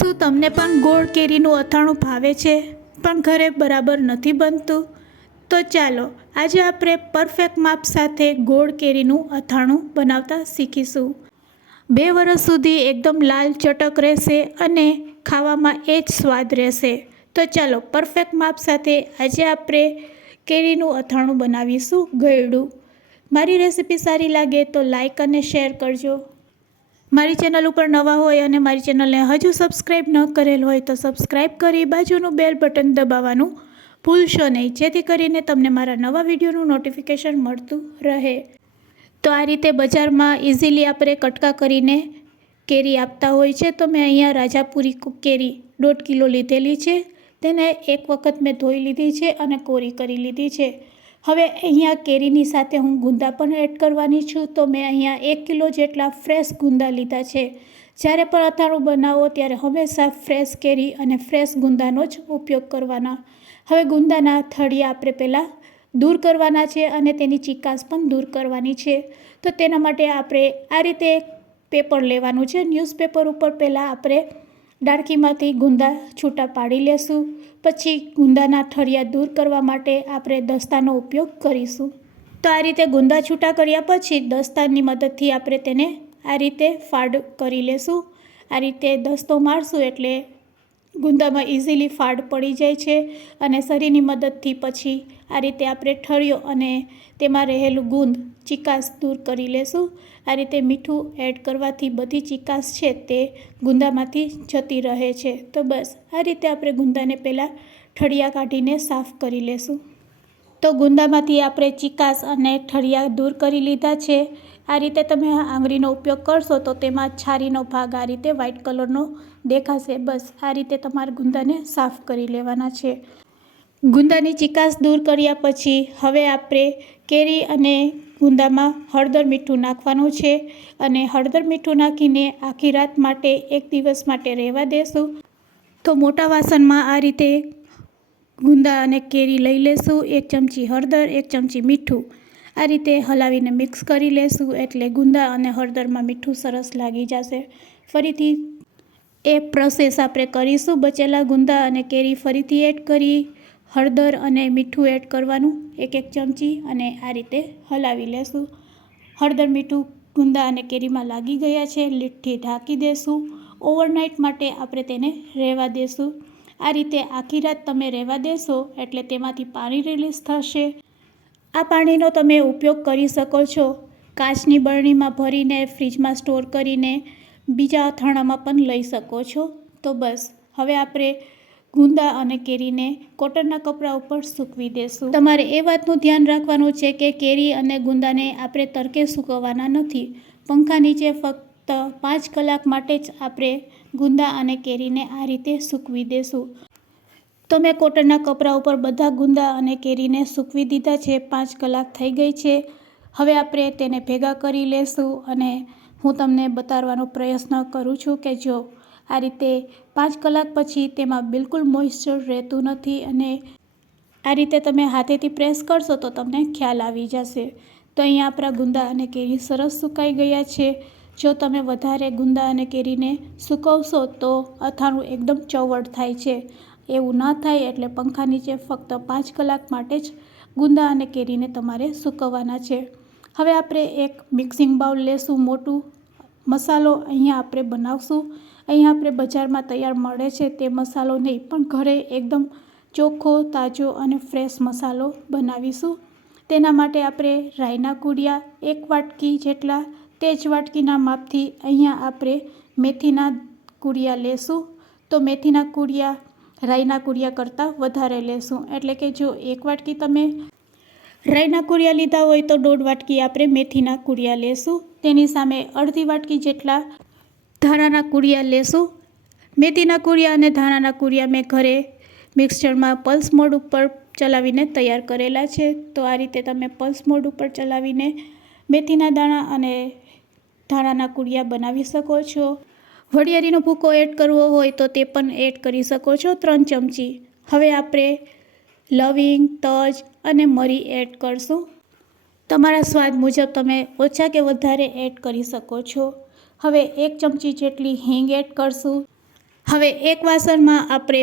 શું તમને પણ ગોળ કેરીનું અથાણું ભાવે છે પણ ઘરે બરાબર નથી બનતું? તો ચાલો આજે આપણે પરફેક્ટ માપ સાથે ગોળ કેરીનું અથાણું બનાવતા શીખીશું। 2 વર્ષ સુધી એકદમ લાલ ચટક રહેશે અને ખાવામાં એ જ સ્વાદ રહેશે। તો ચાલો પરફેક્ટ માપ સાથે આજે આપણે કેરીનું અથાણું બનાવીશું ગળ્યું। મારી રેસીપી સારી લાગે તો લાઈક અને શેર કરજો। મારી ચેનલ ઉપર નવા હોય અને મારી ચેનલને હજુ સબસ્ક્રાઈબ ન કરેલ હોય તો સબસ્ક્રાઈબ કરી બાજુનું બેલ બટન દબાવવાનું ભૂલશો નહીં, જેથી કરીને તમને મારા નવા વિડીયોનું નોટિફિકેશન મળતું રહે। તો આ રીતે બજારમાં ઇઝીલી આપણે કટકા કરીને કેરી આપતા હોય છે। તો મેં અહીંયા રાજાપુરી કેરી 1.5 કિલો લીધેલી છે। તેને એક વખત મેં ધોઈ લીધી છે અને કોરી કરી લીધી છે। હવે અહીંયા કેરીની સાથે હું ગુંદા પણ એડ કરવાની છું। તો મેં અહીંયા 1 કિલો જેટલા ફ્રેશ ગુંદા લીધા છે। જ્યારે પણ અથાણું બનાવો ત્યારે હંમેશા ફ્રેશ કેરી અને ફ્રેશ ગુંદાનો જ ઉપયોગ કરવાના। હવે ગુંદાના થળિયા આપણે પહેલાં દૂર કરવાના છે અને તેની ચીકાશ પણ દૂર કરવાની છે। તો તેના માટે આપણે આ રીતે પેપર લેવાનું છે। ન્યૂઝપેપર ઉપર પહેલાં આપણે ડાળખીમાંથી ગુંદા છૂટા પાડી લેશું। પછી ગુંદાના ઠળિયા દૂર કરવા માટે આપણે દસ્તાનો ઉપયોગ કરીશું। તો આ રીતે ગુંદા છૂટા કર્યા પછી દસ્તાની મદદથી આપણે તેને આ રીતે ફાડ કરી લેશું। આ રીતે દસ્તો મારશું એટલે ગુંદામાં ઇઝીલી ફાડ પડી જાય છે અને સરીની મદદથી પછી આ રીતે આપણે ઠળિયો અને તેમાં રહેલું ગુંદ ચીકાશ દૂર કરી લેશું। આ રીતે મીઠું એડ કરવાથી બધી ચીકાશ છે તે ગુંદામાંથી જતી રહે છે। તો બસ આ રીતે આપણે ગુંદાને પહેલાં ઠળિયા કાઢીને સાફ કરી લેશું। તો ગુંદામાંથી આપણે ચીકાશ અને ઠળિયા દૂર કરી લીધા છે। આ રીતે તમે આંગળીનો ઉપયોગ કરશો તો તેમાં છારીનો ભાગ આ રીતે વ્હાઇટ કલરનો દેખાશે। બસ આ રીતે તમારે ગુંદાને સાફ કરી લેવાના છે। ગુંદાની ચીકાશ દૂર કર્યા પછી હવે આપણે કેરી અને ગુંદામાં હળદર મીઠું નાખવાનું છે અને હળદર મીઠું નાખીને આખી રાત માટે 1 દિવસ માટે રહેવા દેશું। તો મોટા વાસણમાં આ રીતે ગુંદા અને કેરી લઈ લેશું। 1 ચમચી હળદર, 1 ચમચી મીઠું આ રીતે હલાવીને મિક્સ કરી લેશું એટલે ગુંદા અને હળદરમાં મીઠું સરસ લાગી જશે। ફરીથી એ પ્રોસેસ આપણે કરીશું। બચેલા ગુંદા અને કેરી ફરીથી એડ કરી હળદર અને મીઠું એડ કરવાનું 1-1 ચમચી અને આ રીતે હલાવી લેશું। હળદર મીઠું ગુંદા અને કેરીમાં લાગી ગયા છે, લીડથી ઢાંકી દેશું। ઓવરનાઇટ માટે આપણે તેને રહેવા દેશું। આ રીતે આખી રાત તમે રહેવા દેશો એટલે તેમાંથી પાણી રિલીઝ થશે। આ પાણીનો તમે ઉપયોગ કરી શકો છો કાચની બરણીમાં ભરીને ફ્રીજમાં સ્ટોર કરીને બીજા અથાણામાં પણ લઈ શકો છો। તો બસ હવે આપણે ગુંદા અને કેરીને કોટનના કપડા ઉપર સૂકવી દેશું। તમારે એ વાતનું ધ્યાન રાખવાનું છે કે કેરી અને ગુંદાને આપણે તડકે સૂકવવાના નથી। પંખા નીચે ફક્ત 5 કલાક માટે જ આપણે ગુંદા અને કેરીને આ રીતે સૂકવી દેશું। તો મેં કોટનના કપડા ઉપર બધા ગુંદા અને કેરીને સૂકવી દીધા છે। 5 કલાક થઈ ગઈ છે। હવે આપણે તેને ભેગા કરી લેશું અને હું તમને બતાવવાનો પ્રયત્ન કરું છું કે જો આ રીતે 5 કલાક પછી તેમાં બિલકુલ મોઇસ્ચર રહેતું નથી અને આ રીતે તમે હાથેથી પ્રેસ કરશો તો તમને ખ્યાલ આવી જશે। તો અહીંયા આપણા ગુંદા અને કેરી સરસ સુકાઈ ગયા છે। જો તમે વધારે ગુંદા અને કેરીને સૂકવશો તો અથાણું એકદમ ચવડ થાય છે। એવું ન થાય એટલે પંખા નીચે ફક્ત 5 કલાક માટે જ ગુંદા અને કેરીને તમારે સૂકવવાના છે। હવે આપણે એક મિક્સિંગ બાઉલ લેશું મોટું। મસાલો અહીંયા આપણે બનાવશું। અહીંયા આપણે બજારમાં તૈયાર મળે છે તે મસાલો નહીં પણ ઘરે એકદમ ચોખ્ખો, તાજો અને ફ્રેશ મસાલો બનાવીશું। તેના માટે આપણે રાઈના કૂડિયા 1 વાટકી જેટલા, તે જ વાટકીના માપથી અહીંયા આપણે મેથીના કૂડિયા લેશું। તો મેથીના કૂડિયા રાઈના કૂડિયા કરતાં વધારે લેશું। એટલે કે જો 1 વાટકી તમે રાઈના કૂડિયા લીધા હોય તો 1.5 વાટકી આપણે મેથીના કૂડિયા લેશું। તેની સામે અડધી વાટકી જેટલા ધાણાના કૂડિયા લેશું। મેથીના કૂડિયા અને ધાણાના કૂડિયા મેં ઘરે મિક્સચરમાં પલ્સ મોડ ઉપર ચલાવીને તૈયાર કરેલા છે। તો આ રીતે તમે પલ્સ મોડ ઉપર ચલાવીને મેથીના દાણા અને ધાણાના કૂડિયા બનાવી શકો છો। વરિયાળીનો ભૂકો એડ કરવો હોય તો તે પણ એડ કરી શકો છો 3 ચમચી। હવે આપણે લવિંગ, તજ અને મરી એડ કરશું। તમારા સ્વાદ મુજબ તમે ઓછા કે વધારે એડ કરી શકો છો। હવે 1 ચમચી જેટલી હિંગ એડ કરશું। હવે એક વાસણમાં આપણે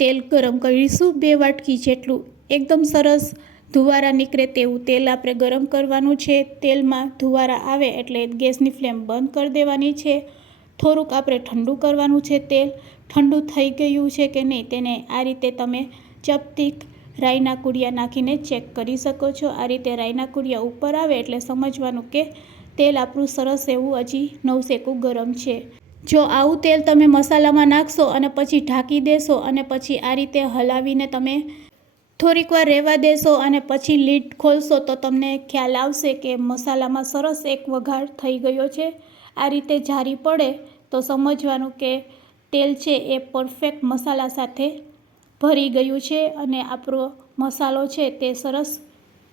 તેલ ગરમ કરીશું, 2 વાટકી જેટલું. એકદમ સરસ ધુવારા નીકળે તેવું તેલ આપણે ગરમ કરવાનું છે. તેલમાં ધુવારા આવે એટલે ગેસની ફ્લેમ બંધ કરી દેવાની છે. થોડુંક આપણે ઠંડુ કરવાનું છે તેલ. ઠંડુ થઈ ગયું છે કે નહીં તેને આ રીતે તમે ચપટી રાઈના કુડિયા નાખીને ચેક કરી શકો છો. આ રીતે રાઈના કુડિયા ઉપર આવે એટલે સમજવાનું કે તેલ આપણું સરસ એવું હજી નવસેકું ગરમ છે. જો આવું તેલ તમે મસાલામાં નાખશો અને પછી ઢાંકી દેશો અને પછી આ રીતે હલાવીને તમે થોડીક વાર રહેવા દેશો અને પછી લીડ ખોલશો તો તમને ખ્યાલ આવશે કે મસાલામાં સરસ એક વઘાર થઈ ગયો છે. આ રીતે જારી પડે તો સમજવાનું કે તેલ છે એ પરફેક્ટ મસાલા સાથે ભરી ગયું છે અને આપણો મસાલો છે તે સરસ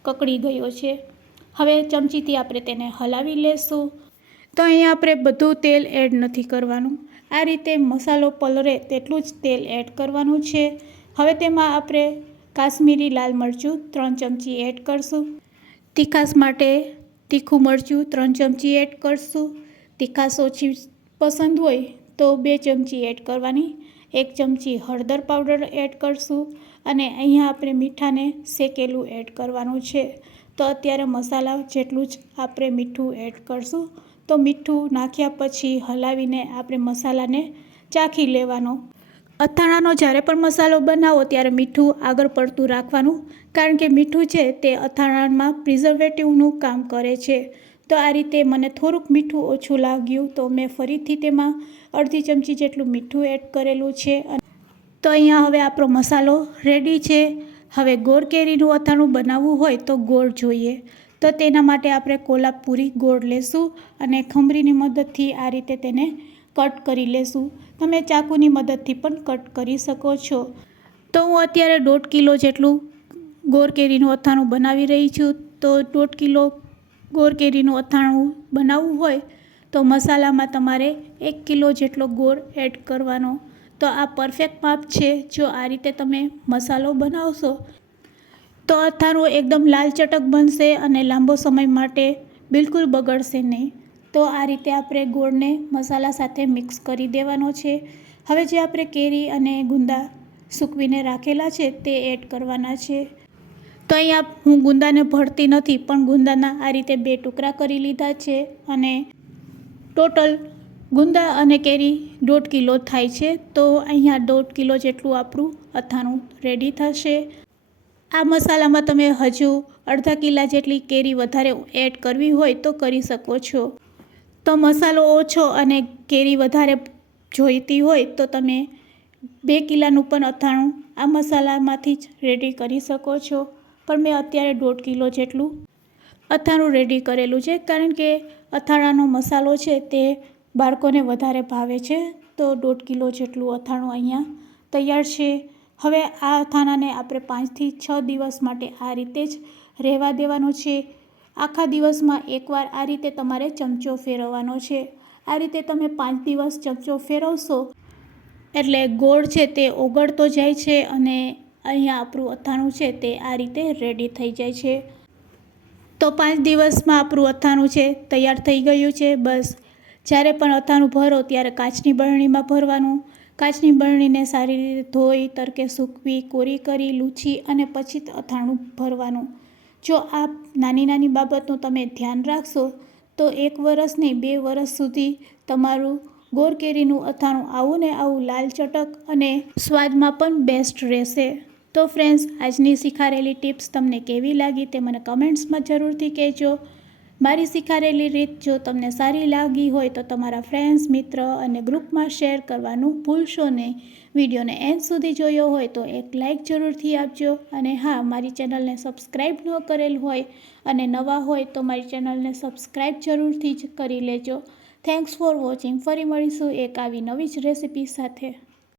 કકડી ગયો છે. હવે ચમચીથી આપણે તેને હલાવી લેશું. તો અહીંયા આપણે બધું તેલ એડ નથી કરવાનું. આ રીતે મસાલો પલળે તેટલું જ તેલ એડ કરવાનું છે. હવે તેમાં આપણે કાશ્મીરી લાલ મરચું 3 ચમચી એડ કરશું. તીખાશ માટે તીખું મરચું 3 ચમચી એડ કરશું. તીખાશ ઓછી પસંદ હોય તો 2 ચમચી એડ કરવાની. 1 ચમચી હળદર પાવડર એડ કરશું અને અહીંયા આપણે મીઠાને શેકેલું એડ કરવાનું છે. તો અત્યારે મસાલા જેટલું જ આપણે મીઠું એડ કરશું. તો મીઠું નાખ્યા પછી હલાવીને આપણે મસાલાને ચાખી લેવાનો. અથાણાનો જ્યારે પણ મસાલો બનાવો ત્યારે મીઠું આગળ પડતું રાખવાનું, કારણ કે મીઠું છે તે અથાણામાં પ્રિઝર્વેટિવનું કામ કરે છે. તો આ રીતે મને થોડુંક મીઠું ઓછું લાગ્યું તો મેં ફરીથી તેમાં અડધી ચમચી જેટલું મીઠું એડ કરેલું છે. તો અહીંયા હવે આપણો મસાલો રેડી છે. હવે ગોળ કેરીનું અથાણું બનાવવું હોય તો ગોળ જોઈએ. તો તેના માટે આપણે કોલ્હાપુરી ગોળ લેશું અને ખમરીની મદદથી આ રીતે તેને કટ કરી લેશું. તમે ચાકુની મદદથી પણ કટ કરી શકો છો. તો હું અત્યારે 1.5 કિલો જેટલું ગોળ કેરીનું અથાણું બનાવી રહી છું. તો 1.5 કિલો ગોળ કેરીનું અથાણું બનાવવું હોય તો મસાલામાં તમારે 1 કિલો જેટલો ગોળ એડ કરવાનો. તો આ પરફેક્ટ માપ છે. જો આ રીતે તમે મસાલો બનાવશો તો અથાણું એકદમ લાલ ચટક બનશે અને લાંબો સમય માટે બિલકુલ બગડશે નહીં. તો આ રીતે આપણે ગોળને મસાલા સાથે મિક્સ કરી દેવાનો છે. હવે જે આપણે કેરી અને ગુંદા સૂકવીને રાખેલા છે તે એડ કરવાના છે. તો અહીંયા હું ગુંદાને ભરતી નથી પણ ગુંદાના આ રીતે 2 ટુકડા કરી લીધા છે અને ટોટલ ગુંદા અને કેરી 1.5 કિલો થાય છે. તો અહીંયા 1.5 કિલો જેટલું આપણું અથાણું રેડી થશે. આ મસાલામાં તમે હજુ અડધા કિલા જેટલી કેરી વધારે એડ કરવી હોય તો કરી શકો છો. તો મસાલો ઓછો અને કેરી વધારે જોઈતી હોય તો તમે 2 કિલાનું પણ અથાણું આ મસાલામાંથી જ રેડી કરી શકો છો. પણ મેં અત્યારે 1.5 કિલો જેટલું અથાણું રેડી કરેલું છે, કારણ કે અથાણાનો મસાલો છે તે બાળકોને વધારે ભાવે છે. તો 1.5 કિલો જેટલું અથાણું અહીંયા તૈયાર છે. હવે આ અથાણાને આપણે 5 થી 6 દિવસ માટે આ રીતે જ રહેવા દેવાનો છે. આખા દિવસમાં એકવાર આ રીતે તમારે ચમચો ફેરવવાનો છે. આ રીતે તમે 5 દિવસ ચમચો ફેરવશો એટલે ગોળ છે તે ઓગળતો જાય છે અને અહીંયા આપણું અથાણું છે તે આ રીતે રેડી થઈ જાય છે. તો 5 દિવસમાં આપણું અથાણું છે તૈયાર થઈ ગયું છે. બસ જ્યારે પણ અથાણું ભરો ત્યારે કાચની બરણીમાં ભરવાનું. કાચની બરણીને સારી રીતે ધોઈ તડકે સૂકવી કોરી કરી લૂછી અને પછી અથાણું ભરવાનું. જો આ નાની નાની બાબતનું તમે ધ્યાન રાખશો તો 1 વર્ષ નહીં 2 વર્ષ સુધી તમારું ગોળ કેરીનું અથાણું આવું ને આવું લાલ ચટક અને સ્વાદમાં પણ બેસ્ટ રહેશે. તો ફ્રેન્ડ્સ, આજની શીખારેલી ટિપ્સ તમને કેવી લાગી તે મને કમેન્ટ્સમાં જરૂરથી કહેજો. મારી શીખારેલી રીત જો તમને સારી લાગી હોય તો તમારા ફ્રેન્ડ્સ, મિત્ર અને ગ્રુપમાં શેર કરવાનું ભૂલશો નહીં. વિડીયોને એન્ડ સુધી જોયો હોય તો એક લાઇક જરૂરથી આપજો. અને હા, મારી ચેનલને સબસ્ક્રાઈબ ન કરેલ હોય અને નવા હોય તો મારી ચેનલને સબસ્ક્રાઈબ જરૂરથી જ કરી લેજો. Thanks for watching. ફરી મળીશું એક આવી નવી જ રેસિપી સાથે.